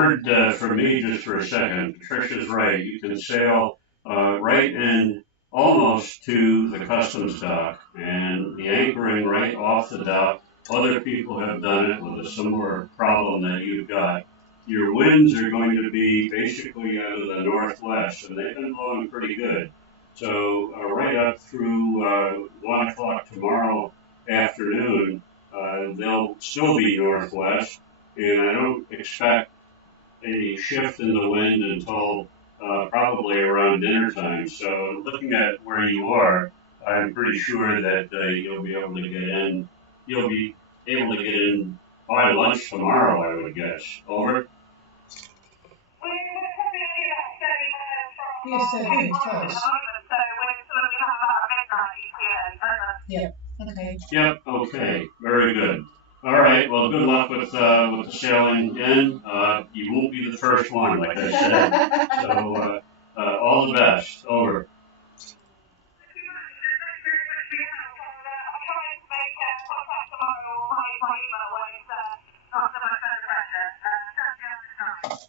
word from me just for a second. Patricia's right. You can sail right in almost to the customs dock, and the anchoring right off the dock. Other people have done it with a similar problem that you've got. Your winds are going to be basically out of the northwest, and they've been blowing pretty good. So right up through 1 o'clock tomorrow afternoon, they'll still be northwest, and I don't expect a shift in the wind until probably around dinner time. So looking at where you are, I'm pretty sure that you'll be able to get in. You'll be able to get in by lunch tomorrow, I would guess. Over. Yes, so very close. Yep. Okay. Yep. Okay. Very good. All right. Well, good luck with the sailing again. You won't be the first one, like I said. So all the best. Over.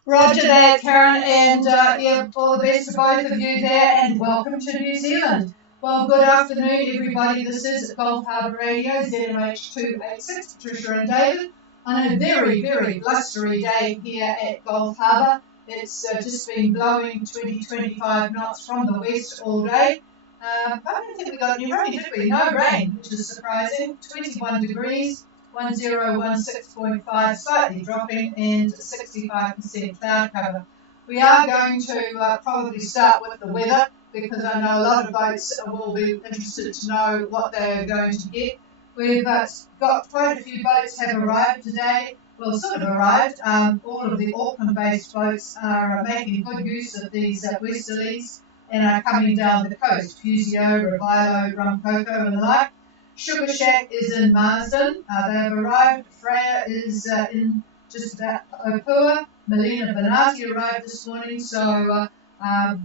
Roger that, Karen, and yeah, all the best to both of you there, and welcome to New Zealand. Well, good afternoon, everybody. This is Gulf Harbour Radio, ZMH 286, Patricia and David, on a very, very blustery day here at Gulf Harbour. It's just been blowing 20-25 knots from the west all day. I don't think we got any rain, did we? No rain, which is surprising. 21 degrees. 1016.5, slightly dropping, and 65% cloud cover. We are going to probably start with the weather, because I know a lot of boats will be interested to know what they're going to get. We've got quite a few boats have arrived today. Well, sort of arrived. All of the Auckland-based boats are making good use of these westerlies and are coming down the coast. Fusio, Revilo, Rum Coco and the like. Sugar Shack is in Marsden. They have arrived. Freya is in just about Opua. Melina Benati arrived this morning. So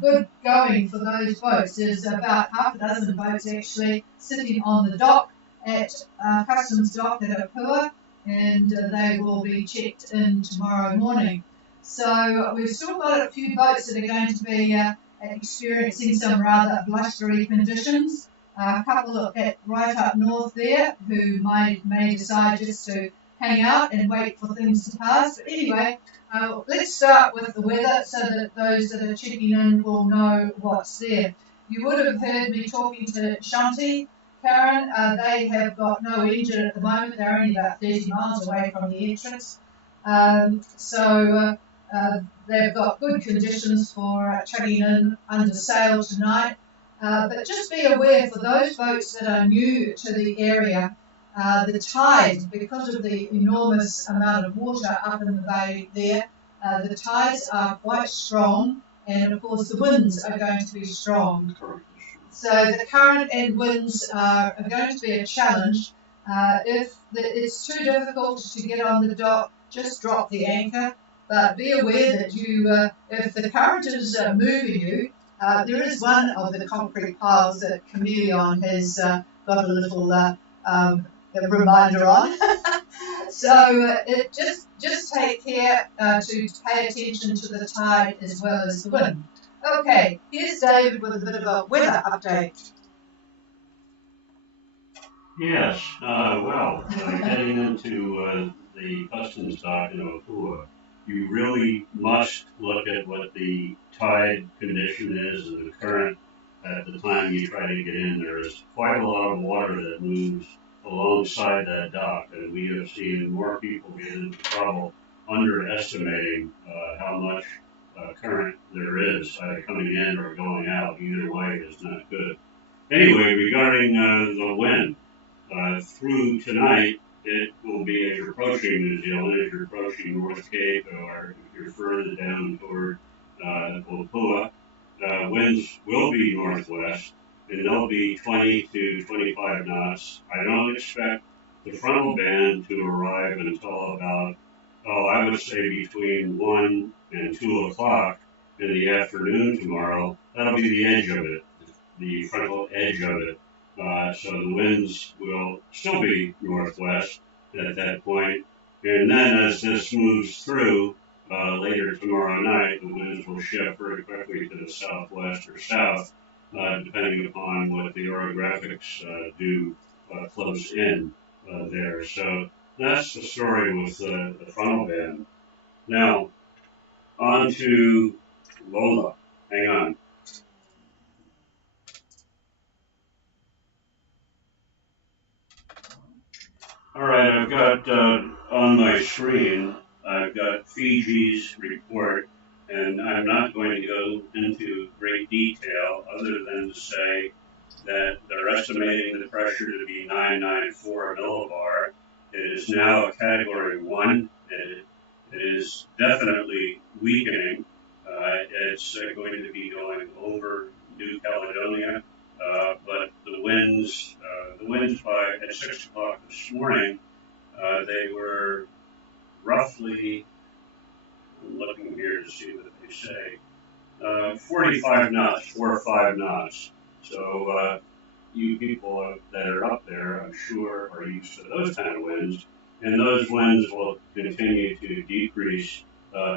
good going for those boats. There's about half a dozen boats actually sitting on the dock at Customs Dock at Opua, and they will be checked in tomorrow morning. So we've still got a few boats that are going to be experiencing some rather blustery conditions. A couple right up north there who may decide just to hang out and wait for things to pass. But anyway, let's start with the weather so that those that are checking in will know what's there. You would have heard me talking to Shanti, Karen. They have got no engine at the moment. They're only about 30 miles away from the entrance. So they've got good conditions for chugging in under sail tonight. But just be aware for those boats that are new to the area, the tide, because of the enormous amount of water up in the bay there, the tides are quite strong, and of course the winds are going to be strong. So the current and winds are going to be a challenge. If it's too difficult to get on the dock, just drop the anchor. But be aware that if the current is moving you, there is one of the concrete piles that Chameleon has got a little reminder on. So just take care to pay attention to the tide as well as the wind. Okay, here's David with a bit of a weather update. Yes, getting into the customs dock in Opua, you really must look at what the tide condition is and the current at the time you try to get in. There is quite a lot of water that moves alongside that dock, and we have seen more people get into trouble underestimating how much current there is coming in or going out. Either way is not good. Anyway, regarding the wind, through tonight, it will be as you're approaching New Zealand, as you're approaching North Cape, or if you're further down toward Opua, winds will be northwest, and they'll be 20 to 25 knots. I don't expect the frontal band to arrive until about, I would say between 1 and 2 o'clock in the afternoon tomorrow. That'll be the edge of it, the frontal edge of it. So the winds will still be northwest at that point. And then as this moves through, later tomorrow night, the winds will shift very quickly to the southwest or south, depending upon what the orographics do close in there. So that's the story with the frontal band. Now, on to Lola. Hang on. All right, I've got on my screen, I've got Fiji's report, and I'm not going to go into great detail other than to say that they're estimating the pressure to be 994 millibar. It is now a category 1. It is definitely weakening. It's going to be going over New Caledonia, but the winds by at 6 o'clock this morning, they were roughly, I'm looking here to see what they say, 45 knots, 4 or 5 knots. So you people that are up there, I'm sure, are used to those kind of winds, and those winds will continue to decrease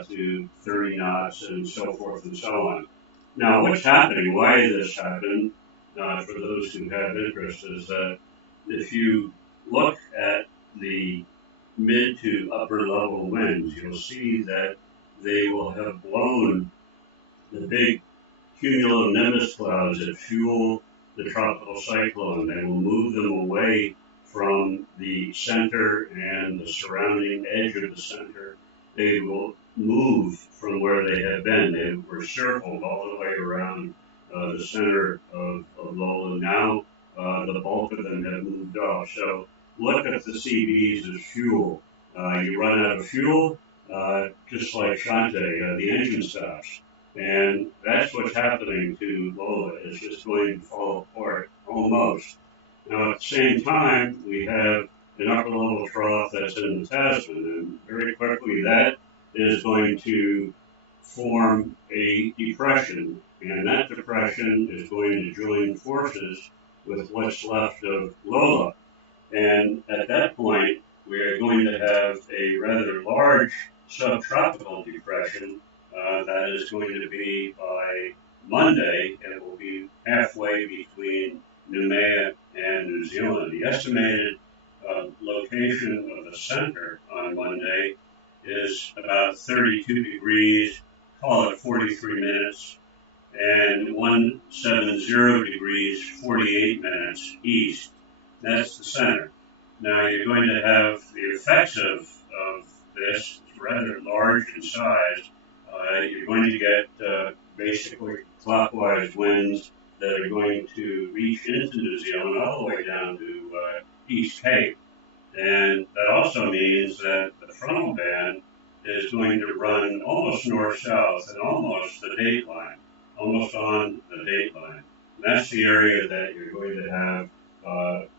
to 30 knots and so forth and so on. Now, what's happening, why this happened, for those who have interest, is that if you look at the mid to upper level winds, you'll see that they will have blown the big cumulonimbus clouds that fuel the tropical cyclone. They will move them away from the center and the surrounding edge of the center. They will move from where they have been. They were circled all the way around the center of Lola. Now the bulk of them have moved off. So look at the CVs as fuel. You run out of fuel, just like Shante, the engine stops. And that's what's happening to Lola. It's just going to fall apart almost. Now, at the same time, we have an upper level trough that's in the Tasman, and very quickly that is going to form a depression, and that depression is going to join forces with what's left of Lola. And at that point, we are going to have a rather large subtropical depression that is going to be by Monday, and it will be halfway between Noumea and New Zealand. The estimated location of the center on Monday is about 32 degrees, call it 43 minutes, and 170 degrees, 48 minutes east. That's the center. Now you're going to have the effects of this rather large in size. You're going to get basically clockwise winds that are going to reach into New Zealand all the way down to East Cape. And that also means that the frontal band is going to run almost north-south and almost the date line, almost on the date line. And that's the area that you're going to have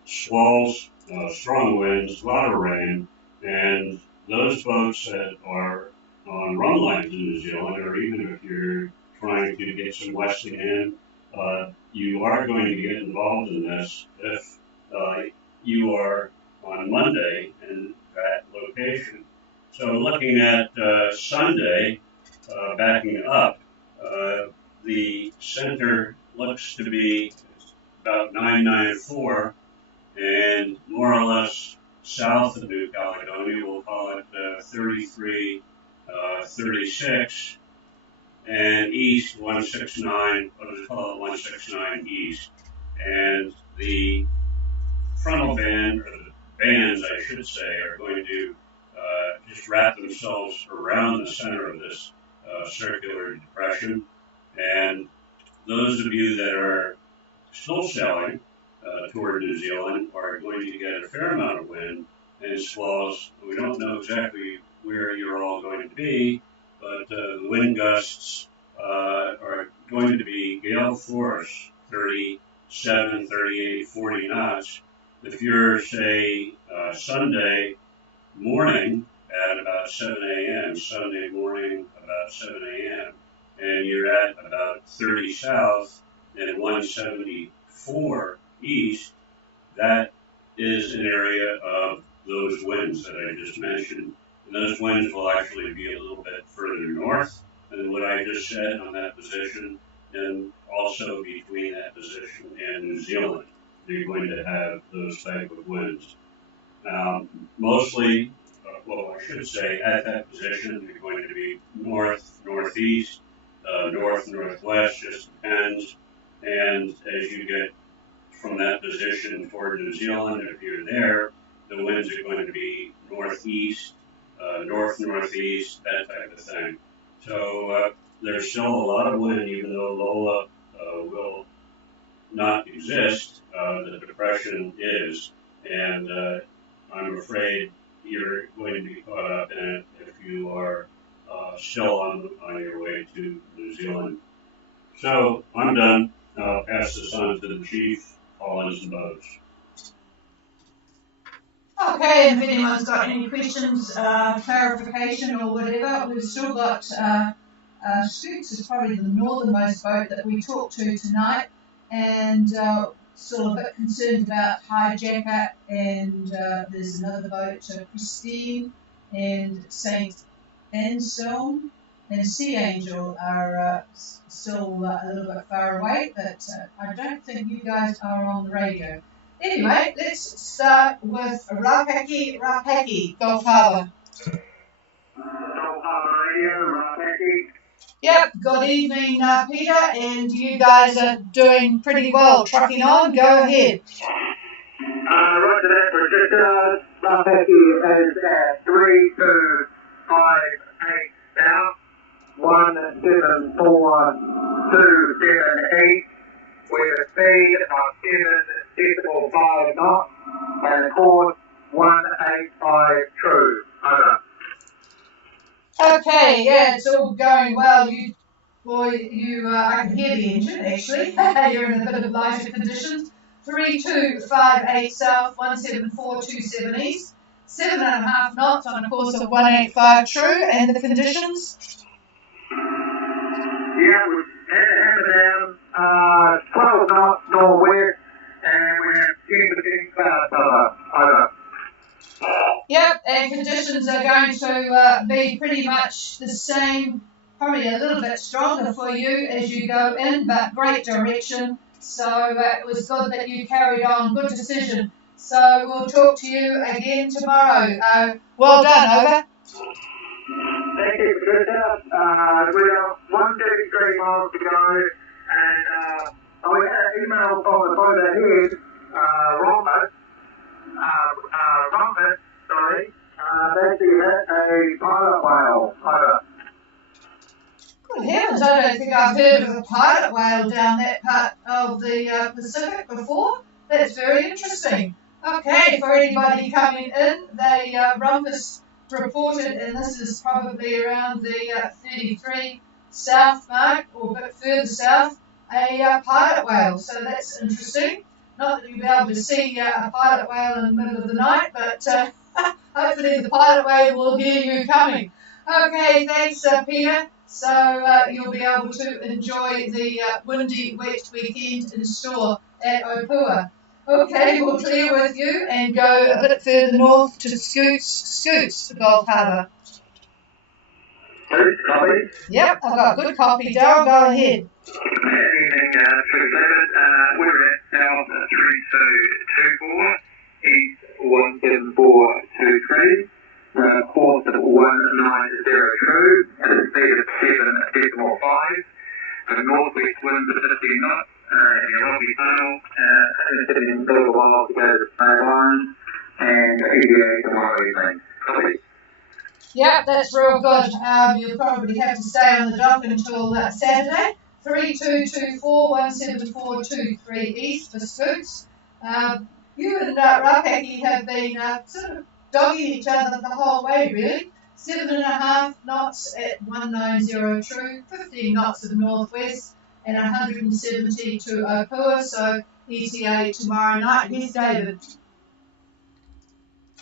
squalls, strong winds, a lot of rain, and those boats that are on run lines in New Zealand, or even if you're trying to get some westing in, you are going to get involved in this if you are on Monday in that location. So looking at Sunday, backing up, the center looks to be about 994, and more or less south of New Caledonia, we'll call it 33, 36, and east 169, let's call it 169 east. And the frontal band, or the bands I should say, are going to just wrap themselves around the center of this circular depression. And those of you that are still sailing toward New Zealand are going to get a fair amount of wind and squalls. We don't know exactly where you're all going to be, but the wind gusts are going to be gale force, 37, 38, 40 knots. If you're, say, Sunday morning at about 7 a.m., Sunday morning about 7 a.m., and you're at about 30 south and 174 east, that is an area of those winds that I just mentioned. And those winds will actually be a little bit further north than what I just said on that position, and also between that position and New Zealand, you're going to have those type of winds. Mostly, well, I should say, at that position, you're going to be north, northeast, north, northwest, just depends. And as you get from that position toward New Zealand, if you're there, the winds are going to be northeast, north, northeast, that type of thing. So there's still a lot of wind, even though Lola will not exist. The depression is, and I'm afraid you're going to be caught up in it if you are still on your way to New Zealand. So I'm done. I'll pass this on to the chief, Collins and Bose. Okay, and if anyone's got any questions, clarification or whatever, we've still got Scoots is probably the northernmost boat that we talked to tonight, and still a bit concerned about Hijacker, and there's another boat, Christine and St. Anselm and Sea Angel are still a little bit far away, but I don't think you guys are on the radio. Anyway, let's start with Rapaki, Gulf Harbour. Gulf Harbour Radio, Rapaki. Yep, good evening, Peter, and you guys are doing pretty well. Trucking on, go ahead. Roger that, Patricia. Rapaki is at 3258 south, 174,278, with a speed of 7.5 knots, and a course 185 true. Over. Okay, yeah, it's all going well. I can hear the engine actually. You're in a bit of lighter conditions. 3258 south, 17427 east, 7.5 knots on a course of 185 true, and the conditions? Yeah, we have down 12 knots northwest, and we have 10% cloud cover. Over. Yep, and conditions are going to be pretty much the same, probably a little bit stronger for you as you go in, but great direction. So it was good that you carried on. Good decision. So we'll talk to you again tomorrow. Well done, over. Thank you, Patricia. We have 133 miles to go, and we had an email from the boat ahead, Robert, that you had a pilot whale. Over. Good heavens, I don't think I've heard of a pilot whale down that part of the Pacific before. That's very interesting. Okay, for anybody coming in, the Rumpus reported, and this is probably around the 33 south mark, or a bit further south, a pilot whale. So that's interesting. Not that you'll be able to see a pilot whale in the middle of the night, but hopefully the pilot whale will hear you coming. Okay, thanks, Peter. So you'll be able to enjoy the windy, wet weekend in store at Opua. Okay, we'll clear with you and go a bit further north to Scoots, Gulf Harbour. Good, copy. Yep, I've got good copy. Darryl, go ahead. Evening, True David. We're at south 3224, east 17423. Course of 190 true, at a speed of 7.5. The northwest winds at 15 knots, in a rocky tunnel, sitting in a little while to go to the straight line, and EVA tomorrow evening. Copy. Yep, that's real good. You'll probably have to stay on the dock until Saturday. 3224-17423 east for Scoots. You and Rapaki have been sort of dogging each other the whole way, really. 7.5 knots at 190 true, 15 knots to the northwest, and 170 to Opua, so ETA tomorrow night. Here's David.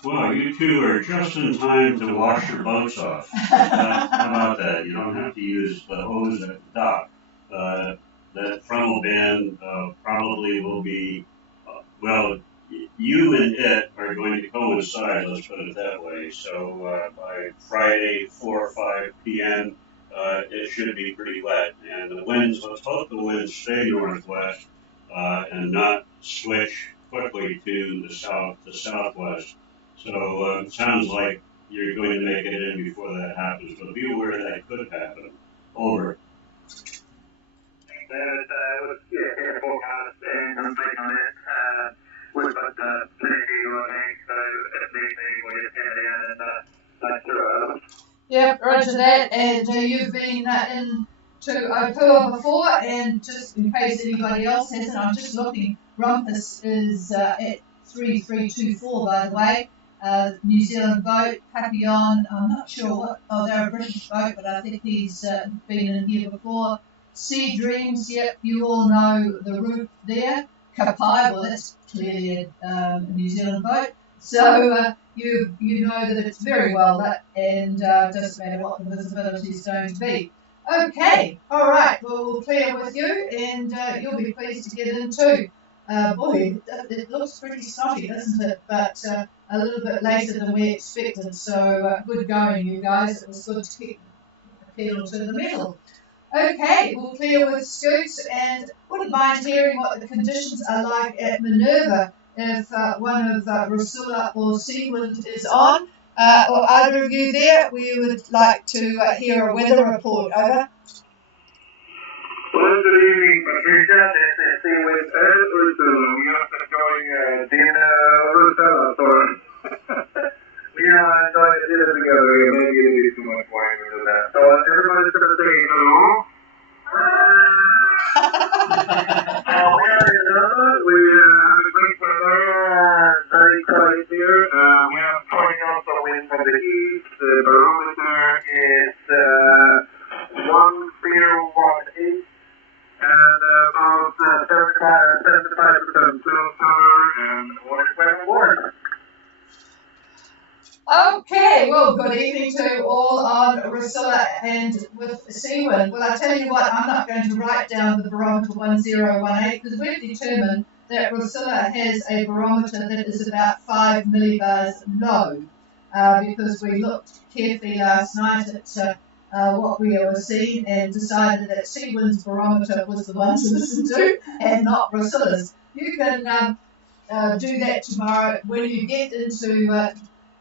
Well, you two are just in time to wash your boats off. How about that? You don't have to use the hose at the dock. That frontal band probably will be, well, you and it are going to coincide, let's put it that way. So by Friday, 4 or 5 p.m., it should be pretty wet. And the winds, let's hope the winds stay northwest and not switch quickly to the southwest. So it sounds like you're going to make it in before that happens, but be aware that could happen. Over. Yeah, forecast and I'm taking on it. We've got plenty running, so if need be, we'll just head down and take through it. Yep, roger that. And you've been in to Opua before, and just in case anybody else hasn't, I'm just looking. Rumpus is at 3324, by the way. New Zealand boat, Papillon, I'm not sure what, they're a British boat, but I think he's been in here before. Sea Dreams, yep, you all know the route there. Kapai, well, that's clearly a New Zealand boat. So you know that it's very well lit, and doesn't matter what the visibility is going to be. Okay, all right, well, we'll clear with you, and you'll be pleased to get in too. Boy, it looks pretty snotty, doesn't it? But a little bit later than we expected, so good going, you guys. It was good to keep the pedal to the metal. Okay, we'll clear with Scoots, and wouldn't mind hearing what the conditions are like at Minerva if one of Rusula or Seawind is on, or either of you there. We would like to hear a weather report. Over. Well, good evening, Patricia. This is Seawind and Ursula. We are enjoying dinner Ursula, sorry. We are enjoying the dinner together. Maybe a little bit too much wine into that. So everybody's going to say hello. We are in Harbour. We have a great weather. Very quiet here. We have pouring out the wind from the east. The barometer is 1018. And about 75% cloud cover and water warm. Okay, well, good evening to all on Rusilla and with Seawind. Well, I tell you what, I'm not going to write down the barometer 1018 because we've determined that Rusilla has a barometer that is about 5 millibars low because we looked carefully last night at what we were seeing and decided that Seawind's barometer was the one to listen to and not Rusilla's. You can do that tomorrow when you get into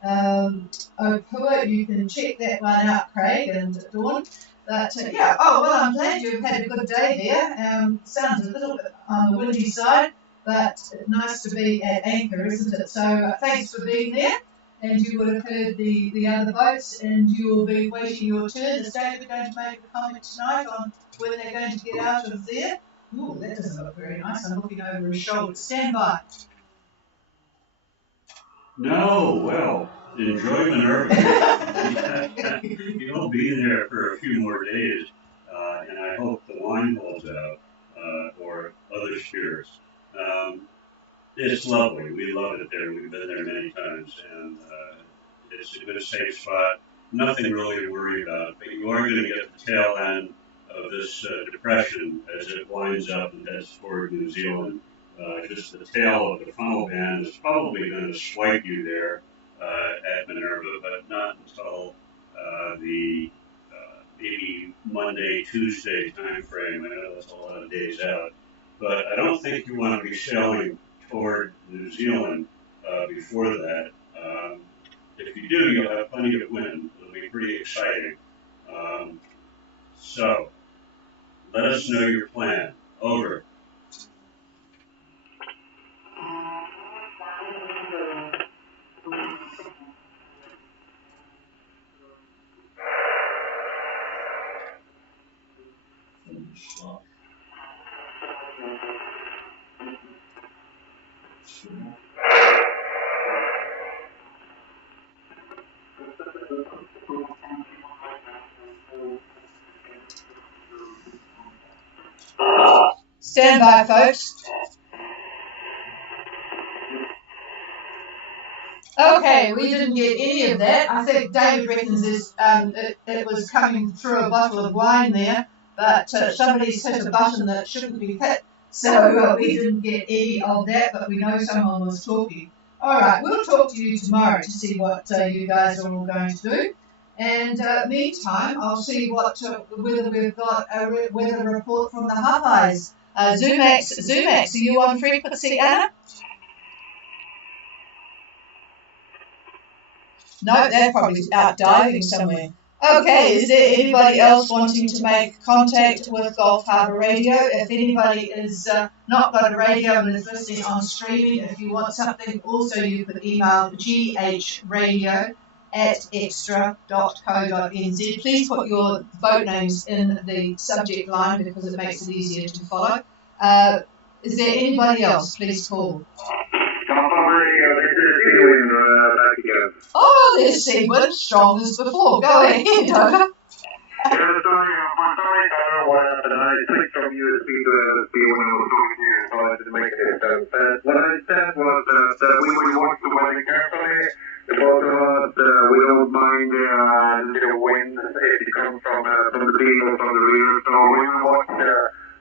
Opua. You can check that one out, Craig and Dawn. But yeah, oh well, I'm glad you've had a good day there. Sounds a little bit on the windy side, but nice to be at anchor, isn't it? So thanks for being there. And you would have heard the other boats, and you will be waiting your turn. Is David going to make a comment tonight on when they're going to get out of there? Oh, that doesn't look very nice. I'm looking over his shoulder. Stand by. No, well, enjoy Minerva. You'll be there for a few more days, and I hope the wine holds out, or other spirits. It's lovely. We love it there. We've been there many times, and it's a good, safe spot. Nothing really to worry about, but you are going to get the tail end of this depression as it winds up and heads toward New Zealand. Just the tail of the funnel band is probably going to swipe you there at Minerva, but not until the maybe Monday, Tuesday time frame. I know that's a lot of days out, but I don't think you want to be sailing toward New Zealand before that. If you do, you'll have plenty of wind. It'll be pretty exciting. So, let us know your plan. Over. Stand by, folks. Okay, we didn't get any of that. I think David reckons it was coming through a bottle of wine there, but somebody's hit a button that shouldn't be hit. So we didn't get any of that, but we know someone was talking. All right, we'll talk to you tomorrow to see what you guys are all going to do. And meantime, I'll see whether we've got a weather report from the Hawaiis. Zumax, are you on frequency, Anna? No, they're probably out diving somewhere. Okay, is there anybody else wanting to make contact with Gulf Harbour Radio? If anybody is not got a radio and is listening on streaming, if you want something, also you could email ghradio@extra.co.nz. Please put your boat names in the subject line because it makes it easier to follow. Is there anybody else? Please call. Oh, there's Seawood, strong as before. Go ahead, over. Yeah, sorry, my sorry, I don't know what happened. I switched from USB to LSD when I was talking to you, so I didn't make any sense. What I said was that we will watch the weather carefully. The both of us, we don't mind little winds if it comes from the beam or from the rear, so we will watch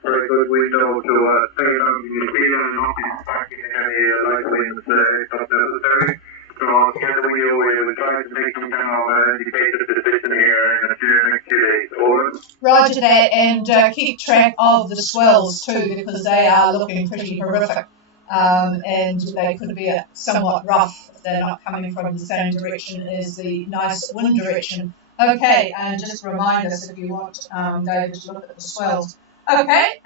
for a good window to stay around the New Zealand and not be stuck in any light winds if not necessary. So together we will try to make some kind of indicated position here in the next few days. Over. Roger that, and keep track of the swells too, because they are looking pretty horrific, and they could be somewhat rough. They're not coming from the same direction as the nice wind direction. Okay, and just remind us if you want David to look at the swells. Okay,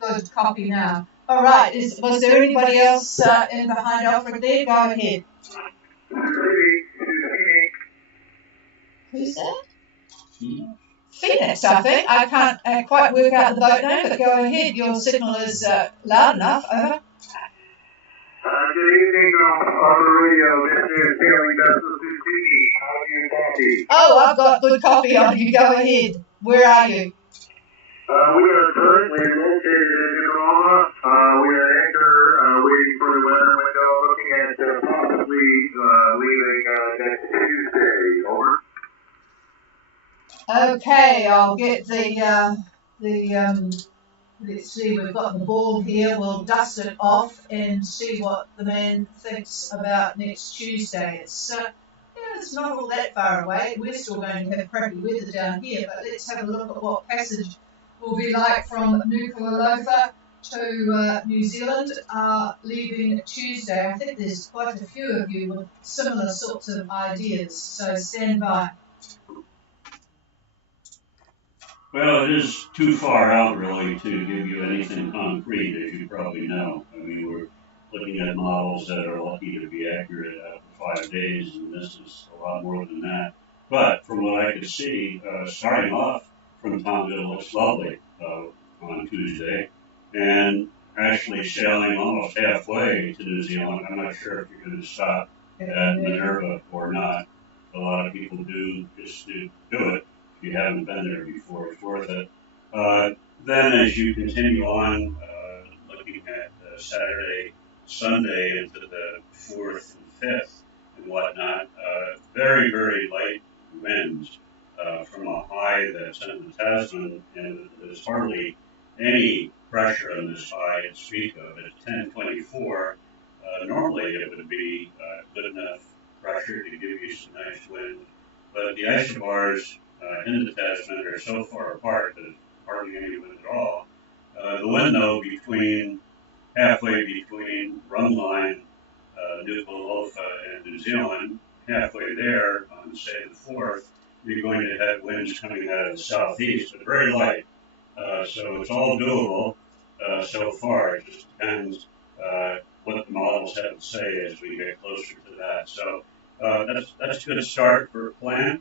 good copy now. All right, was there anybody else in behind Alfred there? Go ahead. Who's that? Phoenix, I think. I can't quite work out the boat name, but go ahead. Your signal is loud enough. Over. Good evening, Harbour Radio. This is Billy Susini. How are you, Coffee? Oh, I've got good copy on you. Go ahead. Where are you? We are currently located in Roma. We are at anchor, waiting for the weather window, looking at possibly leaving next Tuesday. Over. Okay, I'll get let's see, we've got the ball here. We'll dust it off and see what the man thinks about next Tuesday. It's not all that far away. We're still going to have crappy weather down here, but let's have a look at what passage will be like from Nuku'alofa to New Zealand, leaving Tuesday. I think there's quite a few of you with similar sorts of ideas, so stand by. Well, it is too far out, really, to give you anything concrete, as you probably know. I mean, we're looking at models that are lucky to be accurate after 5 days, and this is a lot more than that. But from what I could see, starting off from Tonga looks lovely on Tuesday, and actually sailing almost halfway to New Zealand. I'm not sure if you're going to stop at Minerva or not. A lot of people do just to do it. If you haven't been there before, it's worth it. Then as you continue on, looking at Saturday, Sunday into the 4th and 5th and whatnot, very, very light winds from a high that's in the Tasman, and there's hardly any pressure on this high to speak of. At 1024, normally it would be good enough pressure to give you some nice wind, but the isobars in the Tasman are so far apart that there's hardly any wind at all. The wind, though, halfway between Rumline, Nuku'alofa, and New Zealand, halfway there on, say, the 4th, you're going to have winds coming out of the southeast, but very light. So it's all doable so far. It just depends what the models have to say as we get closer to that. So that's a good start for a plan.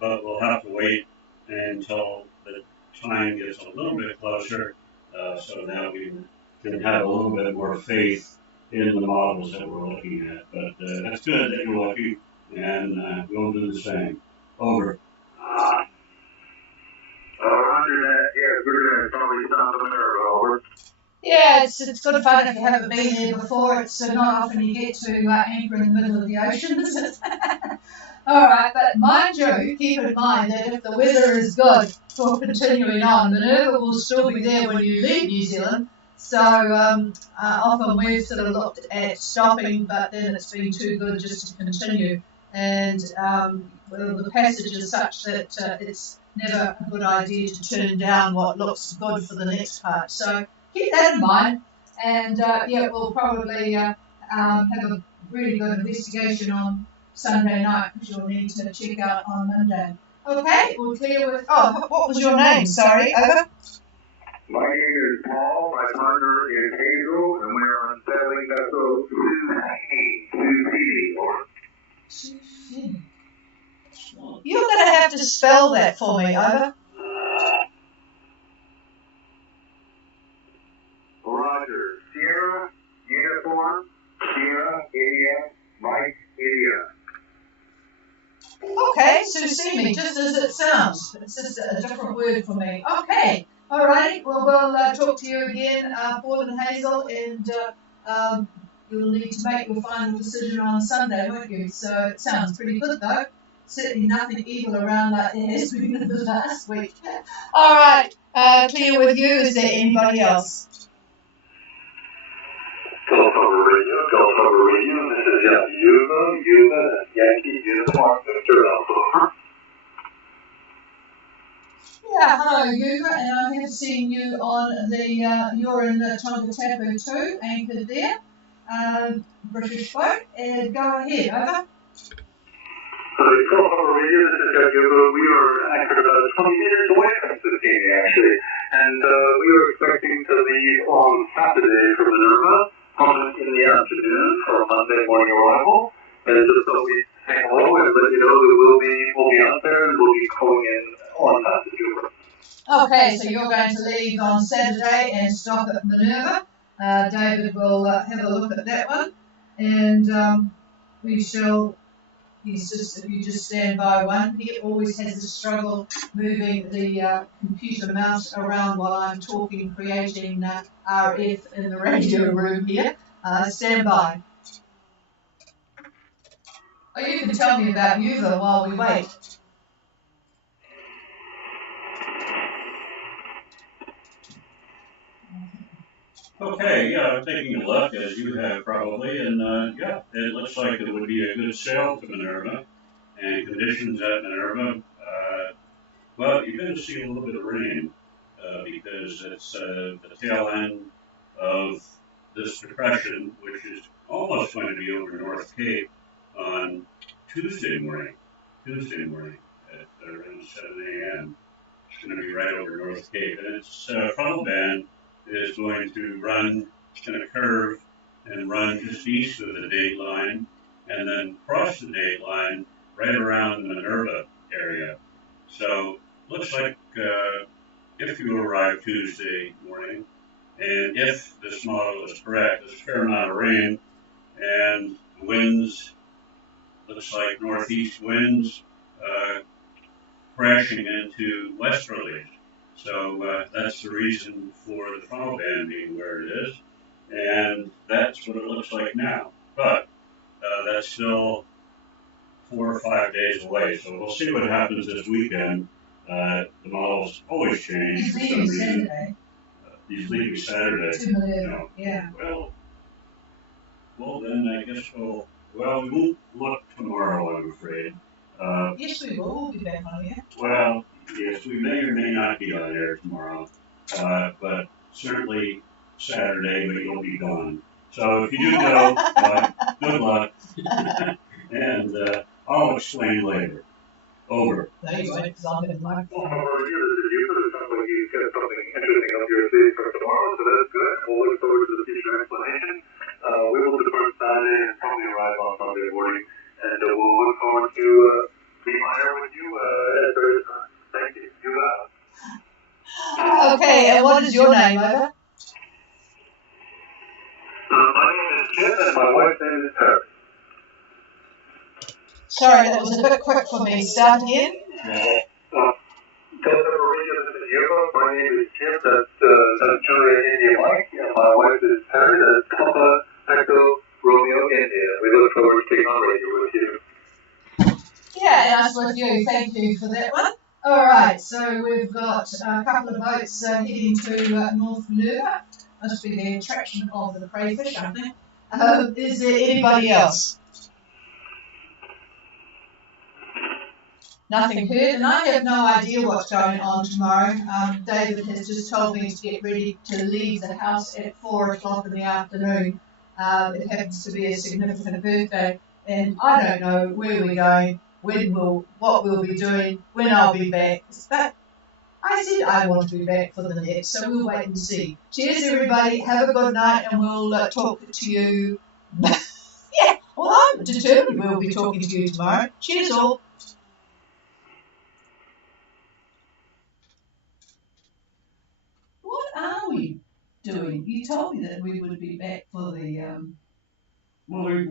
But we'll have to wait until the time gets a little bit closer, so that we can have a little bit more faith in the models that we're looking at. But that's good that you're lucky, and we'll do the same. Over. Roger that. Yeah, we're going to probably stop the Minerva. Over. Yeah, it's good fun if you haven't been there before. It's not often you get to anchor in the middle of the ocean, is it? All right, but mind you, keep in mind that if the weather is good for continuing on, Minerva will still be there when you leave New Zealand, So often we've sort of looked at stopping, but then it's been too good just to continue. And well, the passage is such that it's never a good idea to turn down what looks good for the next part. So keep that in mind. And yeah, we'll probably have a really good investigation on Sunday night, which you'll need to check out on Monday. Okay, we'll clear with. Oh, what was your name? Sorry, over. My name is Paul, my partner is Hazel, and we're on sailing vessel 2C. You're going to have to spell that for me, over. Roger. Sierra, uniform, Sierra, idiot, Mike, idiot. Okay, Susimi, just as it sounds. It's just a different word for me. Okay, alrighty. Well, we'll talk to you again, Paul and Hazel, and you'll need to make your final decision on Sunday, won't you? So it sounds pretty good, though. Certainly nothing evil around like there has been in the last week. All right, clear with you. Is there anybody else? Telephone radio, this is Yuba, Yankee, uniform, Mr. Alpha. Yeah, hello, Yuba, and I have seen you on the, you're in the Tongatapu too, anchored there, British boat, and go ahead, over. Telephone radio, this is Yuba. We are anchored about 20 meters away from Sicily, actually, and we were expecting to leave on Saturday for Minerva. In the afternoon for Monday morning arrival, and just so we say hello and let you know that we'll be out there and we'll be calling in on Saturday. Okay, so you're going to leave on Saturday and stop at Minerva. David will have a look at that one, and we shall. If you just stand by one, he always has a struggle moving the computer mouse around while I'm talking, creating RF in the radio room here. Stand by. Oh, you can tell me about Yuva while we wait. Okay, yeah, I'm taking a look, as you have probably, and yeah, it looks like it would be a good sail to Minerva, and conditions at Minerva, well, you're going to see a little bit of rain, because it's the tail end of this depression, which is almost going to be over North Cape on Tuesday morning at around 7 a.m. It's going to be right over North Cape, and its frontal band is going to run, it's going to curve and run just east of the date line and then cross the date line right around the Minerva area. So looks like if you arrive Tuesday morning, and if this model is correct, there's a fair amount of rain, and the winds, looks like northeast winds crashing into westerlies. So that's the reason for the frontal band being where it is, and that's what it looks like now. But that's still 4 or 5 days away, so we'll see what happens this weekend. The models always change for some reason. Saturday. He's leaving Saturday. Yeah. Well, then I guess we won't look tomorrow, I'm afraid. Yes, we will. We'll be back on here. Well, yes, we may or may not be on air tomorrow, but certainly Saturday, but you'll be gone. So if you do go, good luck, and I'll explain later. Over. There you go, because I'm going to mark. You got something interesting up your sleeve for tomorrow, so that's good. We'll look forward to the future explanation. We will depart Saturday and probably arrive on Monday morning, and we'll look forward to being on air with you at various times. Thank you. You got it. Okay, and what is your name, over? My name is Jim, and my wife's name is Terry. Sorry, that was a bit quick for me. Start again. My name is Jim, that's Julia India Mike, and my wife is Terry, that's Papa Echo Romeo India. We look forward to being on radio with you. Yeah, and us with you. Thank you for that one. All right, so we've got a couple of boats heading to North Minerva. must be the attraction of the crayfish, I think. Is there anybody else? Nothing heard, and I have no idea what's going on tomorrow. David has just told me to get ready to leave the house at 4 o'clock in the afternoon. It happens to be a significant birthday, and I don't know where we're going, what we'll be doing, when I'll be back. But I said I want to be back for the next, so we'll wait and see. Cheers, everybody. Have a good night, and we'll talk to you. Yeah, well, I'm determined we'll be talking to you tomorrow. Cheers, all. What are we doing? You told me that we would be back for the Well, we